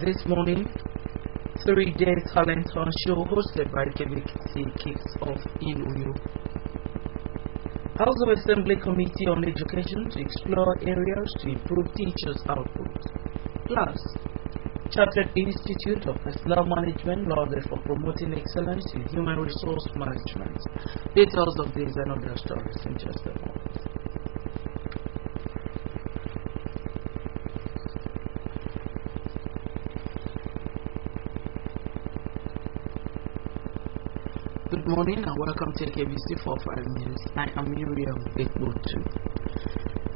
This morning, 3-day talent hunt show hosted by KBC kicks off in Uyo. House of Assembly Committee on Education to explore areas to improve teachers' output. Plus, Chartered Institute of Personnel Management lauded for promoting excellence in human resource management. Details of these and other stories in just a moment. Good morning and welcome to KBC 45 News. I am Miriam Ekbotu.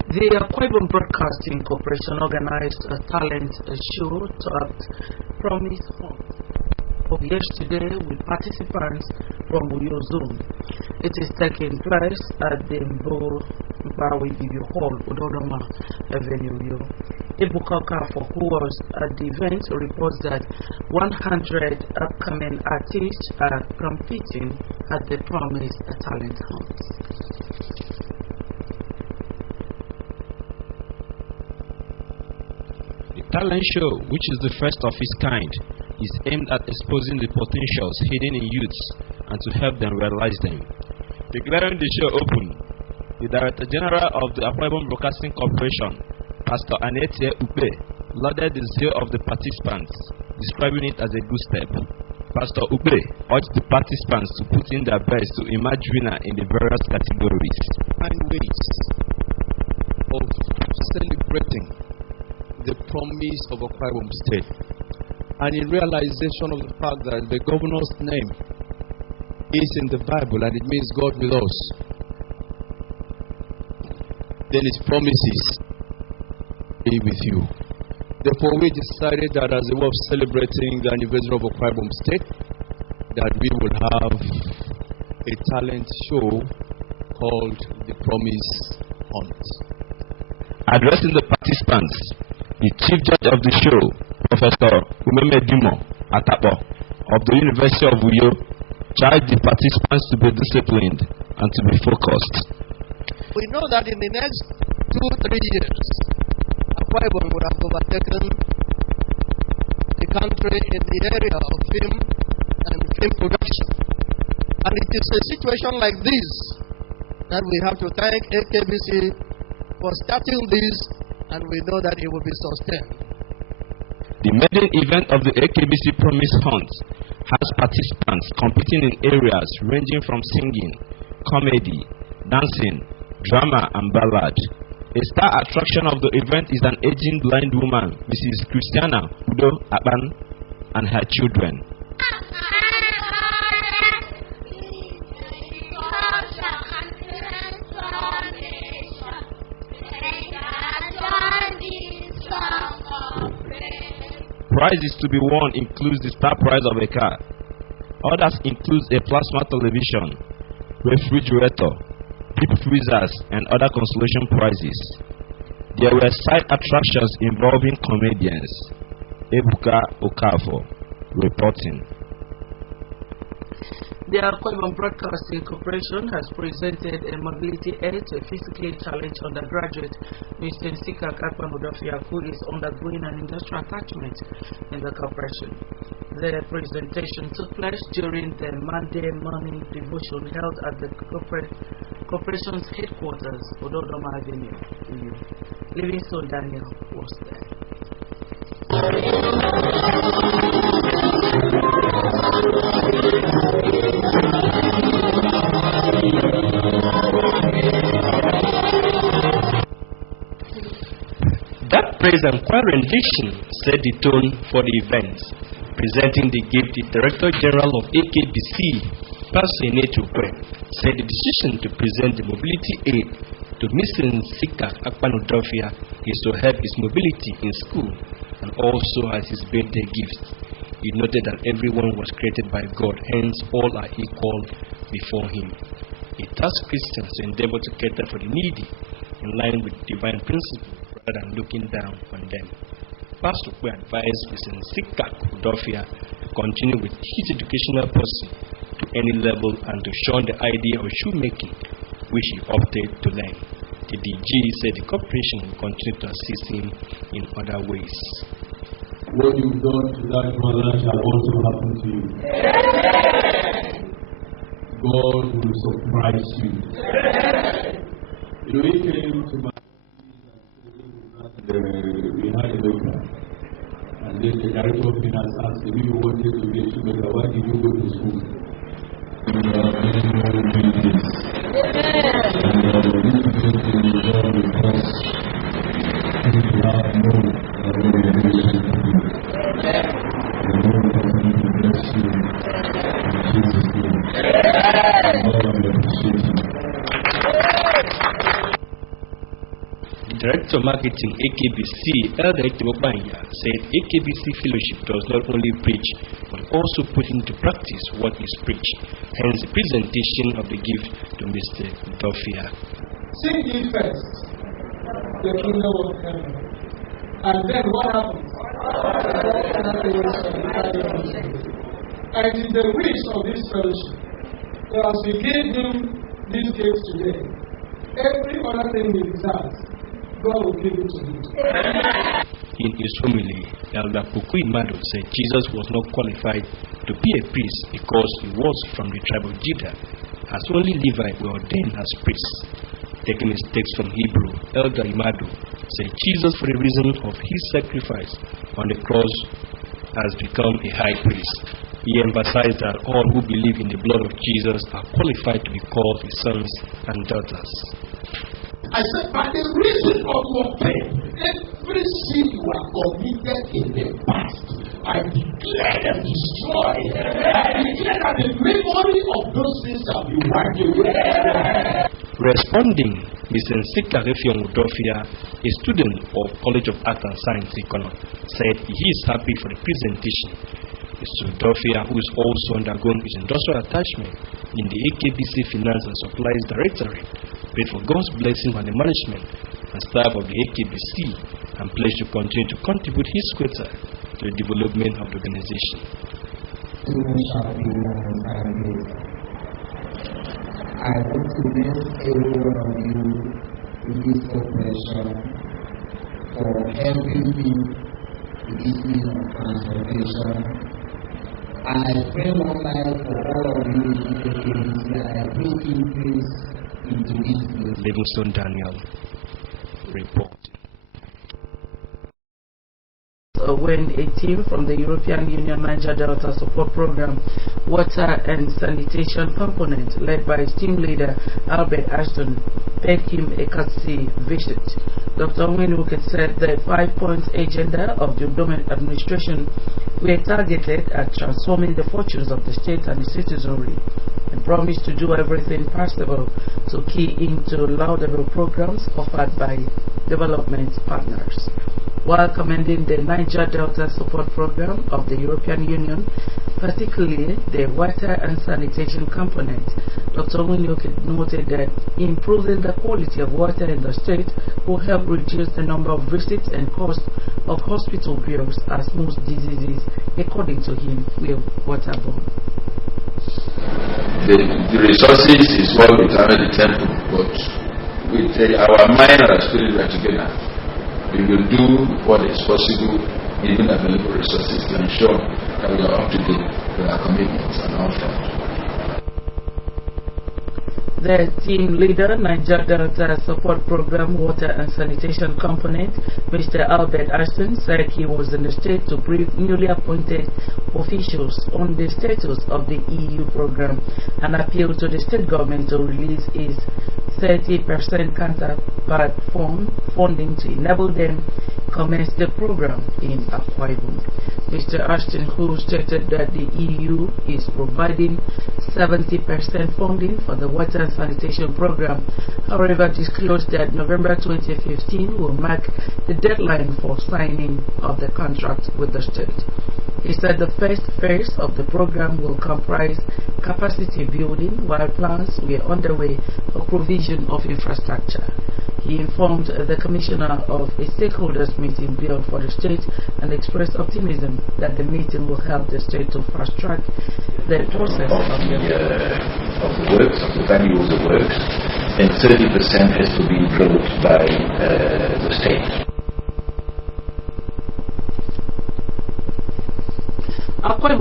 The Akwa Ibom Broadcasting Corporation organized a talent show tagged Promise Hunt of yesterday with participants from Uyo Zone. It is taking place at the Mbawi Bibi Hall, Udodoma Avenue, Uyo. Ebuka Kafo, who was at the event, reports that 100 upcoming artists are competing at the Promise Talent Hunt. The talent show, which is the first of its kind, is aimed at exposing the potentials hidden in youths and to help them realize them. Declaring the show open, the Director General of the Akwa Ibom Broadcasting Corporation, Pastor Anetie Upe, lauded the zeal of the participants, describing it as a good step. Pastor Upe urged the participants to put in their best to emerge winner in the various categories. And ways of celebrating the promise of Akwa Ibom State, and in realization of the fact that the governor's name is in the Bible and it means God with us, then his promises be with you. Therefore, we decided that as a way of celebrating the anniversary of Akwa Ibom State, that we will have a talent show called the Promise Hunt. Addressing the participants, the chief judge of the show, Professor Umeme Dimo Atapo of the University of Uyo, charged the participants to be disciplined and to be focused. We know that in the next 2-3 years, Akwa Ibom would have overtaken the country in the area of film and film production. And it is a situation like this that we have to thank AKBC for starting this, and we know that it will be sustained. The maiden event of the AKBC Promise Hunt has participants competing in areas ranging from singing, comedy, dancing, drama, and ballad. A star attraction of the event is an aging blind woman, Mrs. Christiana Udo Aban, and her children. Prizes to be won includes the star prize of a car. Others includes a plasma television, refrigerator, deep freezers, and other consolation prizes. There were side attractions involving comedians. Ebuka Okafo reporting. The Akwa Ibom Broadcasting Corporation has presented a mobility aid to a physically challenged undergraduate, Mr. Nsika Akpan-Udofia, who is undergoing an industrial attachment in the corporation. The presentation took place during the Monday morning devotion held at the corporation's headquarters, Ododoma Avenue. Livingstone Daniel was there. That praise and choir rendition set the tone for the event. Presenting the gift, the Director General of AKBC, Pastor Anetie Upe, said the decision to present the mobility aid to Mr. Nsika Akpan-Udofia is to help his mobility in school and also as his birthday gift. He noted that everyone was created by God, hence all are equal before him. He tasked Christians to endeavor to cater for the needy in line with divine principles rather than looking down on them. Pastor Upe advised Mr. Nsika Akpan-Udofia to continue with his educational pursuit to any level and to shun the idea of shoemaking, which he opted to learn. The DG said the corporation will continue to assist him in other ways. what you've done to that mother shall also happen to you. God will surprise you. You know, he came to my we had a local, and then the director of finance asked him, if you wanted to be a shoemaker, why did you go to school? And we need to get because people have known that we are doing something. The Lord continue to bless you in Jesus' name. Lord, I appreciate you. Director of Marketing AKBC, Elder Etibobanya, said AKBC Fellowship does not only preach, but also put into practice what is preached. Hence, the presentation of the gift to Mr. Dofia. Seek ye first the kingdom of heaven. And then what happens? And it is the wish of this fellowship that as we gave him these gifts today, every other thing he desires, God will give it to him. In his homily, Elder Pukui Madu said Jesus was not qualified to be a priest because he was from the tribe of Judah, as only Levites were ordained as priests. Taking his text from Hebrew, Elder Imadu said Jesus, for the reason of his sacrifice on the cross, has become a high priest. He emphasized that all who believe in the blood of Jesus are qualified to be called his sons and daughters. I said, by the reason of your faith, every sin you have committed in the past, I declare them destroyed. I declare that the memory of those sins shall be wiped away. Responding, Mr. Nsika Refiong Udofia, a student of College of Art and Science, Ikono, said he is happy for the presentation. Mr. Udofia, who is also undergoing his industrial attachment in the AKBC Finance and Supplies Directorate, prayed for God's blessing on the management and staff of the AKBC and pledged to continue to contribute his quota to the development of the organization. I want to thank every one of you in this operation for helping me in this means of transformation. And I pray one life for all of you in the case that I bring increase into this place. Livingstone Daniel, report. When a team from the European Union Niger Delta Support Program Water and Sanitation Component, led by its team leader Albert Ashton, paid him a courtesy visit. Dr. Onwenuke said the 5-point agenda of the Udome administration were targeted at transforming the fortunes of the state and its citizenry, and promised to do everything possible to key into laudable programs offered by development partners. While commending the Niger Delta Support Program of the European Union, particularly the water and sanitation component, Dr. Onwenuke noted that improving the quality of water in the state will help reduce the number of visits and cost of hospital bills, as most diseases, according to him, were waterborne. The resources is what we determine the temple, but with our mind and our spirit are together. We will do what is possible, even available resources, to ensure that we are up to date with our commitments and our funds. The team leader, Niger Delta Support Program Water and Sanitation Component, Mr. Albert Ashton, said he was in the state to brief newly appointed officials on the status of the EU program and appealed to the state government to release its 30% counterpart funding to enable them commence the program in Akwa Ibom. Mr. Ashton, who stated that the EU is providing 70% funding for the water and sanitation program, however, disclosed that November 2015 will mark the deadline for signing of the contract with the state. He said the first phase of the program will comprise capacity building, while plans were underway for provision of infrastructure. He informed the commissioner of a stakeholders meeting billed for the state and expressed optimism that the meeting will help the state to fast track the process of the works, of the values of works, and 30% has to be drilled by the state.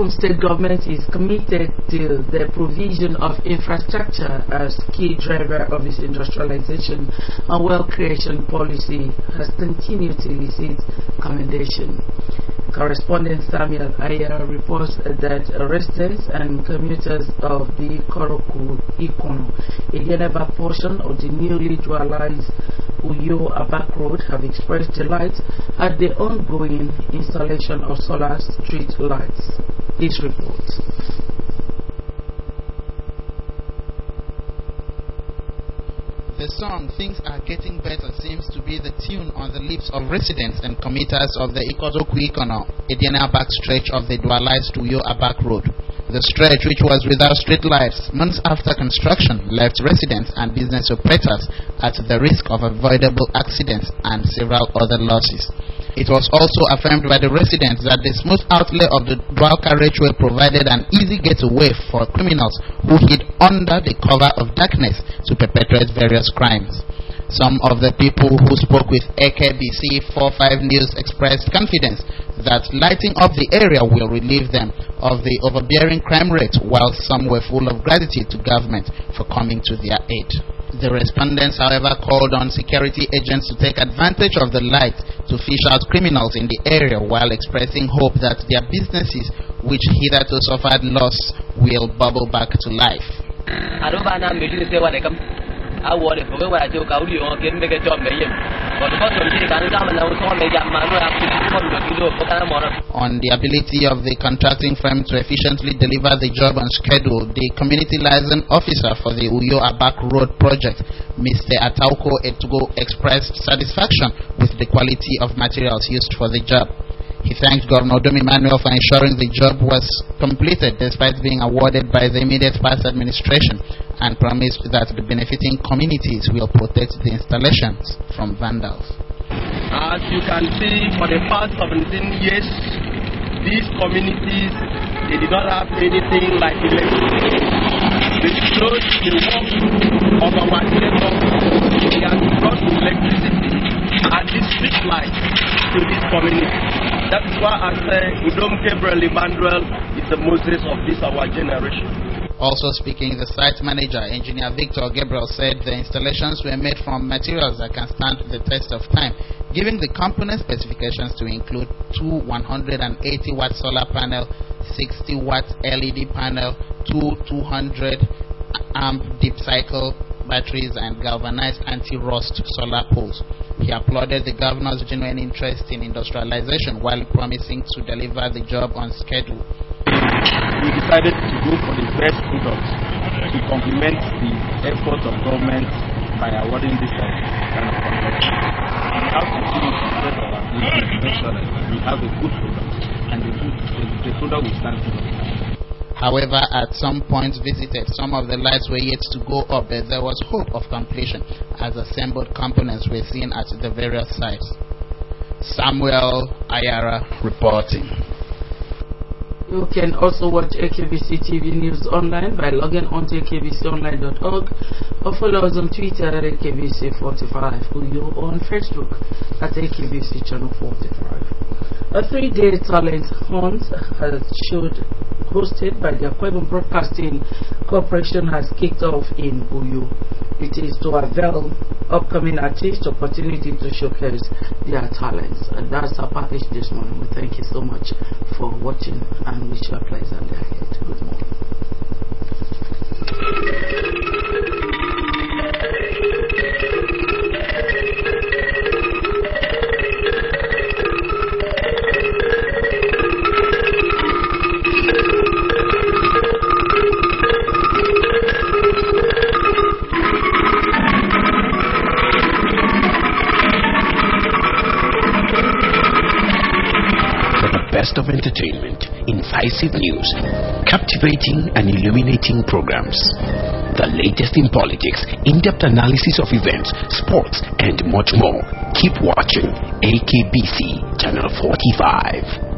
Akwa Ibom State Government is committed to the provision of infrastructure as key driver of its industrialization and wealth creation policy has continued to elicit commendation. Correspondent Samuel Aya reports that residents and commuters of the Koroku Ikono, Edieneba portion of the newly dualized Uyo Abak Road have expressed delight at the ongoing installation of solar street lights. This report. The song "Things Are Getting Better" seems to be the tune on the lips of residents and commuters of the Ikono Ediene Abak stretch of the dualized Uyo Abak Road. The stretch, which was without street lights months after construction, left residents and business operators at the risk of avoidable accidents and several other losses. It was also affirmed by the residents that the smooth outlay of the dual carriageway provided an easy getaway for criminals who hid under the cover of darkness to perpetrate various crimes. Some of the people who spoke with AKBC 45 News expressed confidence that lighting up the area will relieve them of the overbearing crime rate, while some were full of gratitude to government for coming to their aid. The respondents, however, called on security agents to take advantage of the light to fish out criminals in the area, while expressing hope that their businesses, which hitherto suffered loss, will bubble back to life. On the ability of the contracting firm to efficiently deliver the job on schedule, the community liaison officer for the Uyo Abak Road project, Mr. Atauko Etugo, expressed satisfaction with the quality of materials used for the job. He thanked Governor Domi Manuel for ensuring the job was completed despite being awarded by the immediate past administration, and promised that the benefiting communities will protect the installations from vandals. As you can see, for the past 17 years, these communities, they did not have anything like electricity. They showed the work of our neighbor. He has brought electricity and this street light to this community. That is why I say Udom Gabriel Emmanuel is the Moses of this our generation. Also speaking, the site manager, Engineer Victor Gabriel, said the installations were made from materials that can stand the test of time, giving the component specifications to include two 180-watt solar panel, 60-watt LED panel, two 200-amp deep cycle batteries, and galvanized anti-rust solar poles. He applauded the governor's genuine interest in industrialization while promising to deliver the job on schedule. We decided to go for the best products to complement the efforts of government by awarding this kind of contract. We have to see the success of our business to make sure that we have a good product and the product will stand for us. However, at some points visited, some of the lights were yet to go up, but there was hope of completion as assembled components were seen at the various sites. Samuel Ayara reporting. You can also watch AKBC TV News online by logging on to akbconline.org or follow us on Twitter at AKBC45 or on Facebook at AKBC Channel 45. A 3-day talent hunt hosted by the Akwa Ibom Broadcasting Corporation has kicked off in Uyo. It is to avail upcoming artists opportunity to showcase their talents. And that's our package this morning. We thank you so much for watching and wish you a pleasant day ahead. Good morning. Best of entertainment, incisive news, captivating and illuminating programs. The latest in politics, in-depth analysis of events, sports, and much more. Keep watching AKBC Channel 45.